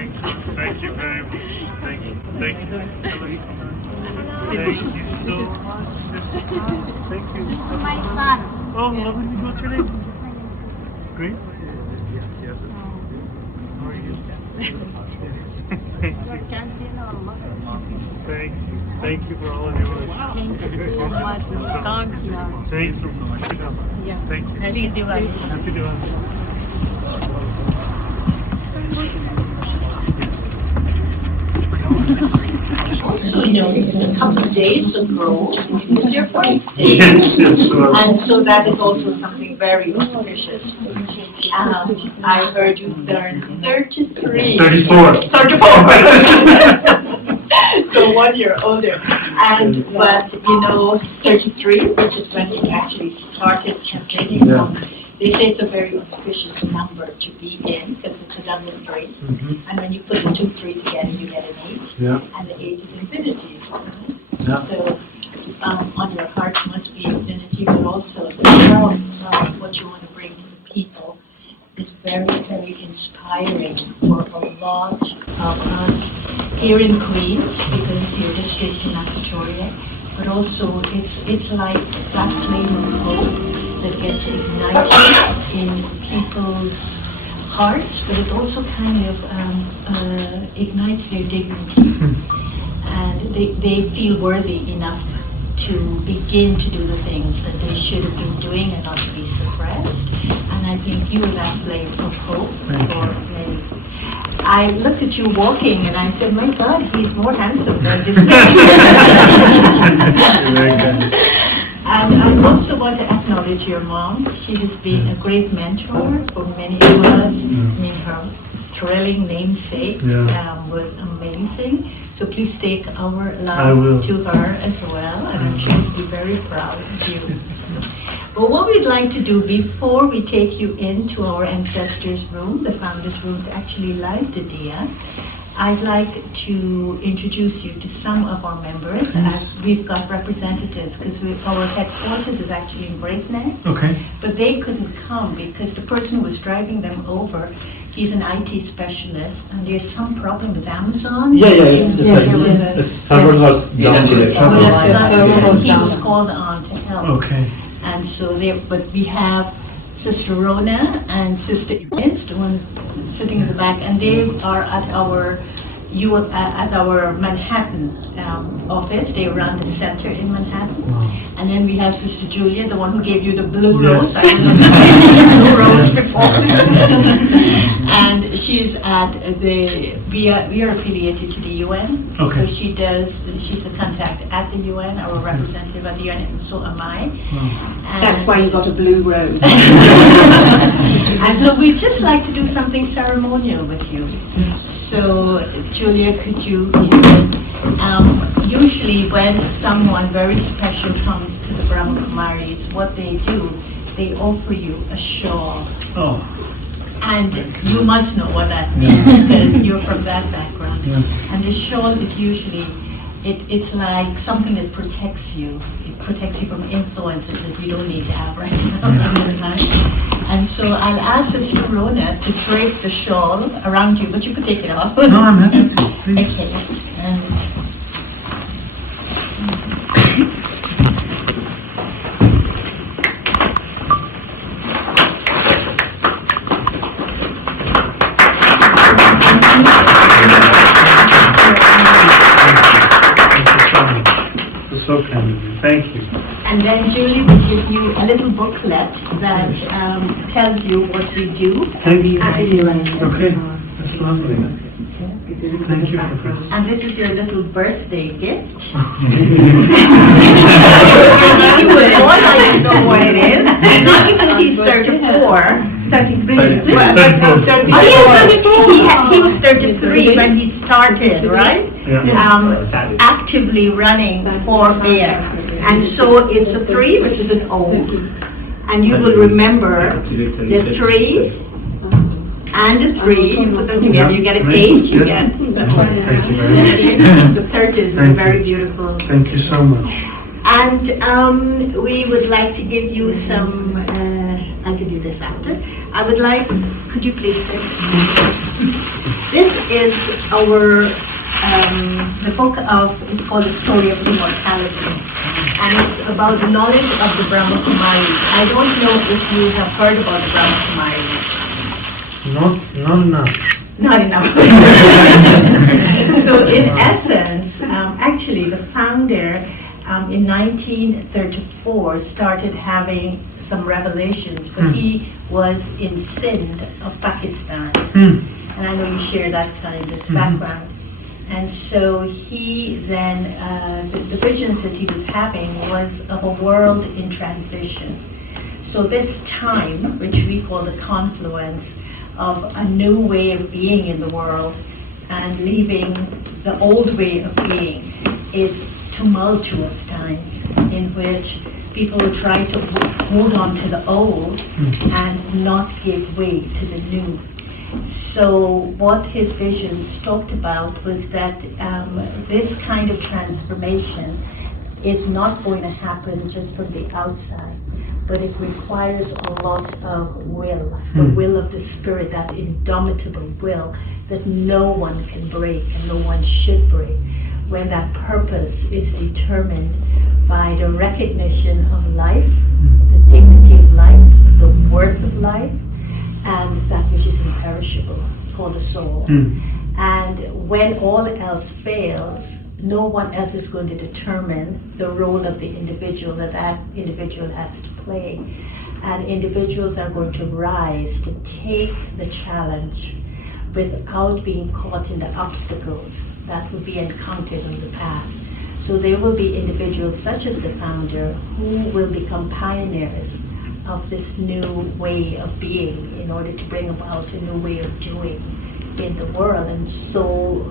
Thank you very much. Thank you. Thank you. Thank you so much. Thank you. My son. Oh, lovely. What's your name? Grace? How are you? Thank you. Thank you. Thank you for all of your work. Thank you so much. Thank you. Thank you. Yeah. Thank you. Happy Diwali. Happy Diwali. Also knows that a couple of days ago it was your birthday. Yes, yes, it was. And so that is also something very auspicious. I heard you turned 33. 34. 34. So 1 year older. But 33, which is when you actually started campaigning. Yeah. They say it's a very auspicious number to be in because it's a double 3. And when you put the 2, 3 together, you get an 8. Yeah. And the 8 is infinity. Yeah. So on your heart must be infinity, but also the power of what you want to bring to the people is very, very inspiring for a lot of us here in Queens, because your district in Astoria, but also it's like that flame of hope that gets ignited in people's hearts, but it also kind of ignites their dignity. And they feel worthy enough to begin to do the things that they should have been doing and not to be suppressed. And I think you are that flame of hope for many. I looked at you walking and I said, my God, he's more handsome than this man. And I also want to acknowledge your mom. She has been a great mentor for many of us. I mean, her thrilling namesake was amazing. So please take our love to her as well, and I'm sure she'll be very proud of you. But what we'd like to do before we take you into our ancestors' room, the founders' room, to actually light the Diya, I'd like to introduce you to some of our members. As we've got representatives, because our headquarters is actually in Breakneck. Okay. But they couldn't come because the person who was driving them over, he's an IT specialist, and there's some problem with Amazon. The server was down. He was called on to help. Okay. And so but we have Sister Rona and Sister Ines, the one sitting in the back, and they are at our Manhattan office. They run the center in Manhattan. And then we have Sister Julia, the one who gave you the blue rose. I don't know if you've seen the blue rose before. And she's at we are affiliated to the UN. Okay. So she's a contact at the UN, our representative at the UN, and so am I. That's why you got a blue rose. And so we'd just like to do something ceremonial with you. So, Julia, could you, usually when someone very special comes to the Brahma Kumaris, what they do, they offer you a shawl. Oh. And you must know what that means because you're from that background. Yes. And the shawl is usually, it's like something that protects you. It protects you from influences that you don't need to have right now in your life. And so I'll ask Sister Rona to drape the shawl around you, but you could take it off. No, I'm happy to. Please. Okay. And So kind of you. Thank you. And then Julie will give you a little booklet that tells you what we do. Thank you. Happy Okay, that's lovely. Thank you for this. And this is your little birthday gift. You would all like to know what it is. Not because he's 34. 33. He was 33 when he started, right? Actively running for mayor. And so it's a 3, which is an O. And you will remember the 3 and the 3, you put them together, you get an 8, you get. That's right. Thank you very much. The 30 is very beautiful. Thank you so much. And we would like to give you some, I can do this after. Could you please sit? This is our, the book of, it's called The Story of Immortality. And it's about the knowledge of the Brahma Kumaris. I don't know if you have heard about the Brahma Kumaris. Not enough. Not enough. So in essence, actually the founder in 1934 started having some revelations, but he was in Sindh of Pakistan. And I know you share that kind of background. And so he then, the visions that he was having was of a world in transition. So this time, which we call the confluence of a new way of being in the world and leaving the old way of being, is tumultuous times in which people will try to hold on to the old and not give way to the new. So what his visions talked about was that this kind of transformation is not going to happen just from the outside, but it requires a lot of will, the will of the spirit, that indomitable will that no one can break and no one should break, when that purpose is determined by the recognition of life, the dignity of life, the worth of life, and that which is imperishable, called the soul. And when all else fails, no one else is going to determine the role of the individual that individual has to play. And individuals are going to rise to take the challenge without being caught in the obstacles that will be encountered on the path. So there will be individuals such as the founder who will become pioneers of this new way of being in order to bring about a new way of doing in the world. And so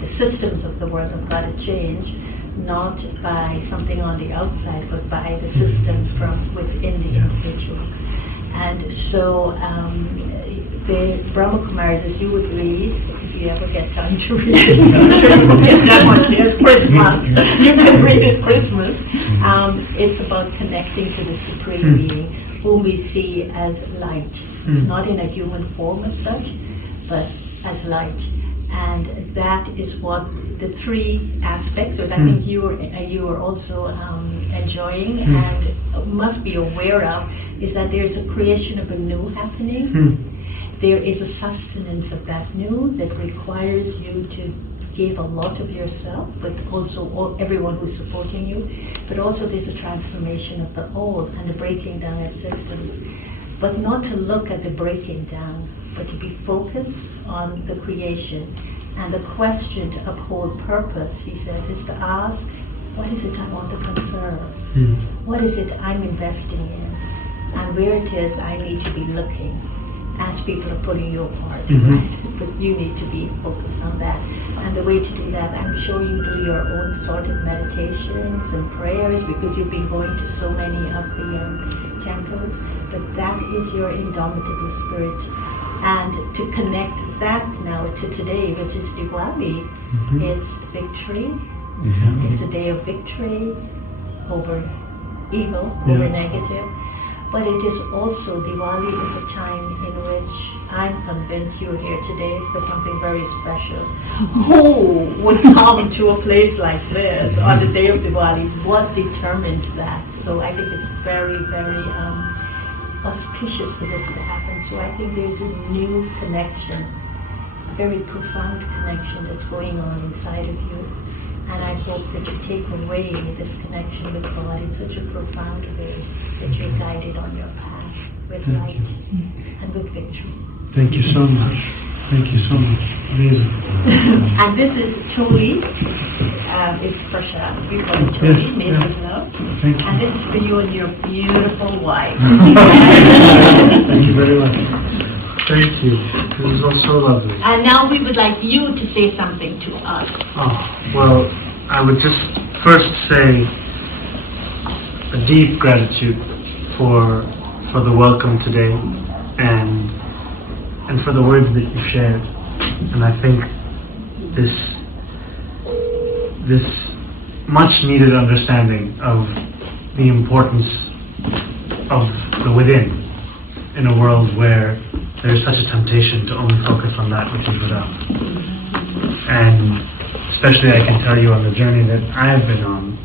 the systems of the world have got to change, not by something on the outside, but by the systems from within the individual. And so the Brahma Kumaris, as you would read, if you ever get time to read it, Christmas, you can read it Christmas. It's about connecting to the Supreme Being, whom we see as light. It's not in a human form as such, but as light. And that is what the three aspects, which I think you are also enjoying and must be aware of, is that there's a creation of a new happening. There is a sustenance of that new that requires you to give a lot of yourself, but also everyone who's supporting you. But also there's a transformation of the old and the breaking down of systems. But not to look at the breaking down, but to be focused on the creation. And the question to uphold purpose, he says, is to ask, what is it I want to conserve? What is it I'm investing in? And where it is I need to be looking as people are putting your part, right? But you need to be focused on that. And the way to do that, I'm sure you do your own sort of meditations and prayers, because you've been going to so many of the temples, but that is your indomitable spirit. And to connect that now to today, which is Diwali, it's victory. It's a day of victory over evil, over negative. But it is also, Diwali is a time in which I'm convinced you're here today for something very special. Who would come to a place like this on the day of Diwali? What determines that? So I think it's very, very auspicious for this to happen. So I think there's a new connection, a very profound connection that's going on inside of you. And I hope that you take away this connection with God in such a profound way that you're guided on your path with light and with victory. Thank you so much. Thank you so much. Amazing. And this is Tuli. It's Prashad. We call it Tuli, Yes, made with love. Thank you. And this is for you and your beautiful wife. Thank you very much. Thank you. This is also lovely. And now we would like you to say something to us. Well, I would just first say a deep gratitude for the welcome today and for the words that you shared. And I think this much needed understanding of the importance of the within in a world where there's such a temptation to only focus on that which is without. And especially I can tell you on the journey that I've been on,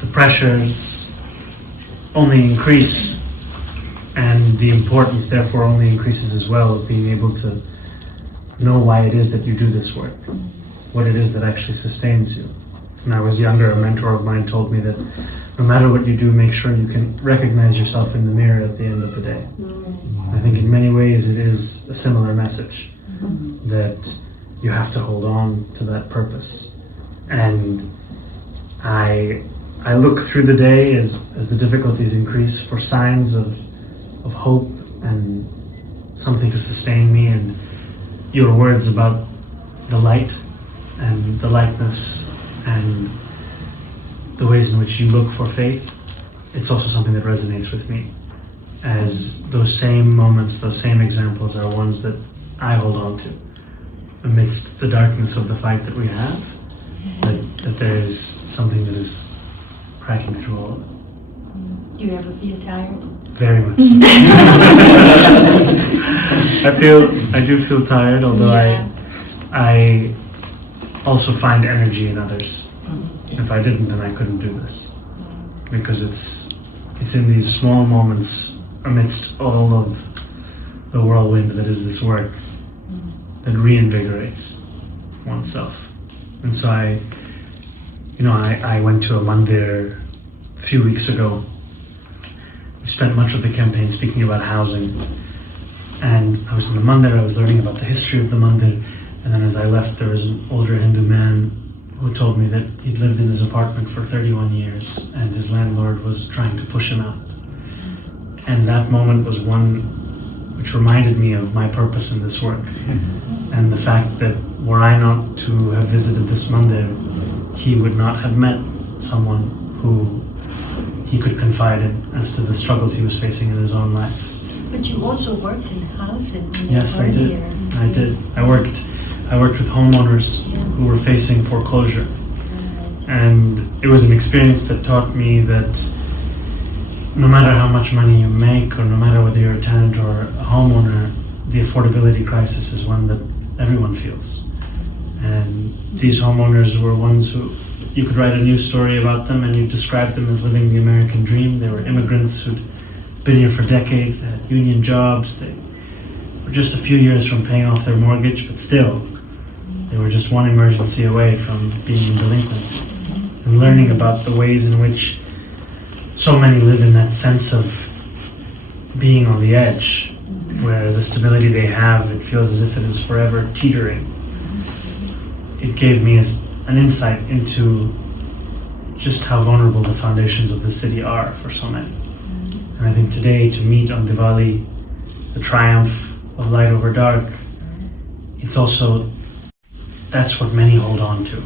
the pressures only increase, and the importance therefore only increases as well of being able to know why it is that you do this work, what it is that actually sustains you. When I was younger, a mentor of mine told me that no matter what you do, make sure you can recognize yourself in the mirror at the end of the day. I think in many ways it is a similar message, that you have to hold on to that purpose. And I look through the day as the difficulties increase for signs of hope and something to sustain me, and your words about the light and the lightness and the ways in which you look for faith, it's also something that resonates with me, as those same moments, those same examples are ones that I hold on to amidst the darkness of the fight that we have, that there is something that is cracking through all of it. Do you ever feel tired? Very much so. I do feel tired, although I also find energy in others. If I didn't, then I couldn't do this, because it's in these small moments amidst all of the whirlwind that is this work that reinvigorates oneself. And so I went to a mandir a few weeks ago. We spent much of the campaign speaking about housing, and I was in the mandir, I was learning about the history of the mandir, and then as I left there was an older Hindu man who told me that he'd lived in his apartment for 31 years and his landlord was trying to push him out. And that moment was one which reminded me of my purpose in this work, and the fact that were I not to have visited this mandir, he would not have met someone who he could confide in as to the struggles he was facing in his own life. But you also worked in housing. Yes, I did. earlier. I did. I worked with homeowners who were facing foreclosure. And it was an experience that taught me that no matter how much money you make, or no matter whether you're a tenant or a homeowner, the affordability crisis is one that everyone feels. And these homeowners were ones who, you could write a news story about them and you describe them as living the American dream. They were immigrants who'd been here for decades, they had union jobs, they were just a few years from paying off their mortgage, but still, they were just one emergency away from being in delinquency. And learning about the ways in which so many live in that sense of being on the edge, where the stability they have, it feels as if it is forever teetering. It gave me an insight into just how vulnerable the foundations of the city are for so many. And I think today, to meet on Diwali the triumph of light over dark, it's also, that's what many hold on to.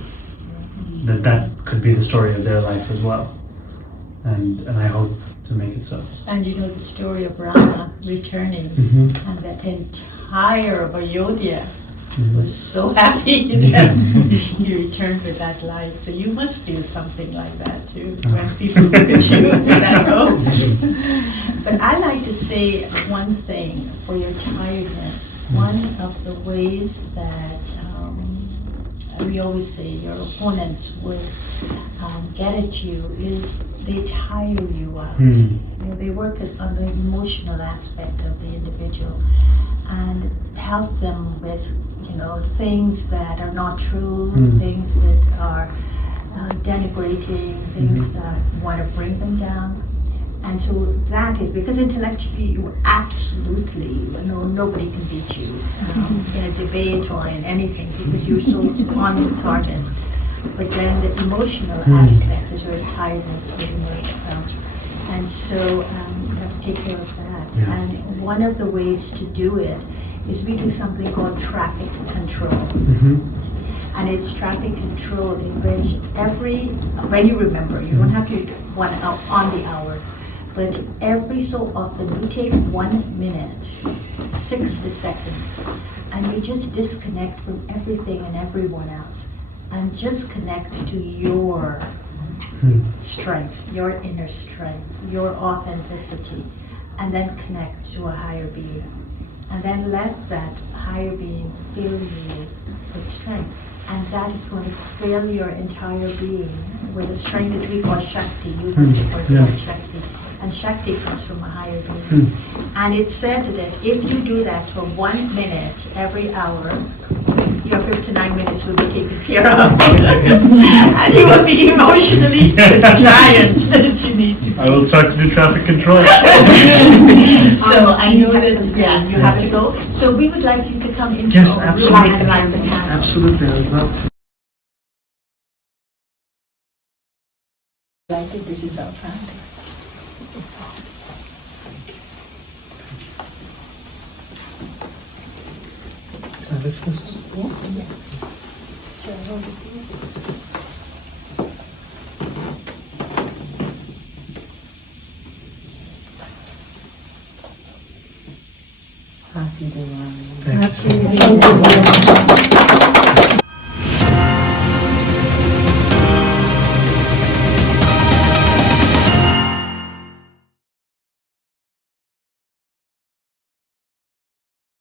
That could be the story of their life as well. And I hope to make it so. And you know the story of Rama returning, and the entire Ayodhya was so happy that he returned with that light. So you must feel something like that too, when people look at you that go. But I like to say one thing for your tiredness. One of the ways that we always say your opponents would get at you is they tire you out. You know, they work on the emotional aspect of the individual and help them with, you know, things that are not true, things that are denigrating, things that want to bring them down. And so that is because intellectually you absolutely, you know, nobody can beat you in a debate or in anything because you're so on target. But then the emotional aspect is where tiredness will emerge. And so you have to take care of that. Yeah. And one of the ways to do it is we do something called traffic control. And it's traffic control in which when you remember, you don't have to do one out on the hour, but every so often you take 1 minute, 60 seconds, and you just disconnect from everything and everyone else, and just connect to your strength, your inner strength, your authenticity, and then connect to a higher being. and then let that higher being fill you with strength. And that is going to fill your entire being with a strength that we call Shakti. You used the word Yeah. Shakti. And Shakti comes from a higher being. And it's said that if you do that for 1 minute every hour, your 59 minutes will be taken care of. And you will be emotionally the giant that you need to be. I will start to do traffic control. So I know that, yeah, you have to go. So we would like you to come into Yes, our room absolutely. and light the candle. Absolutely, I would love to. Lighted, this is our family. Can I lift this? Thank you so much.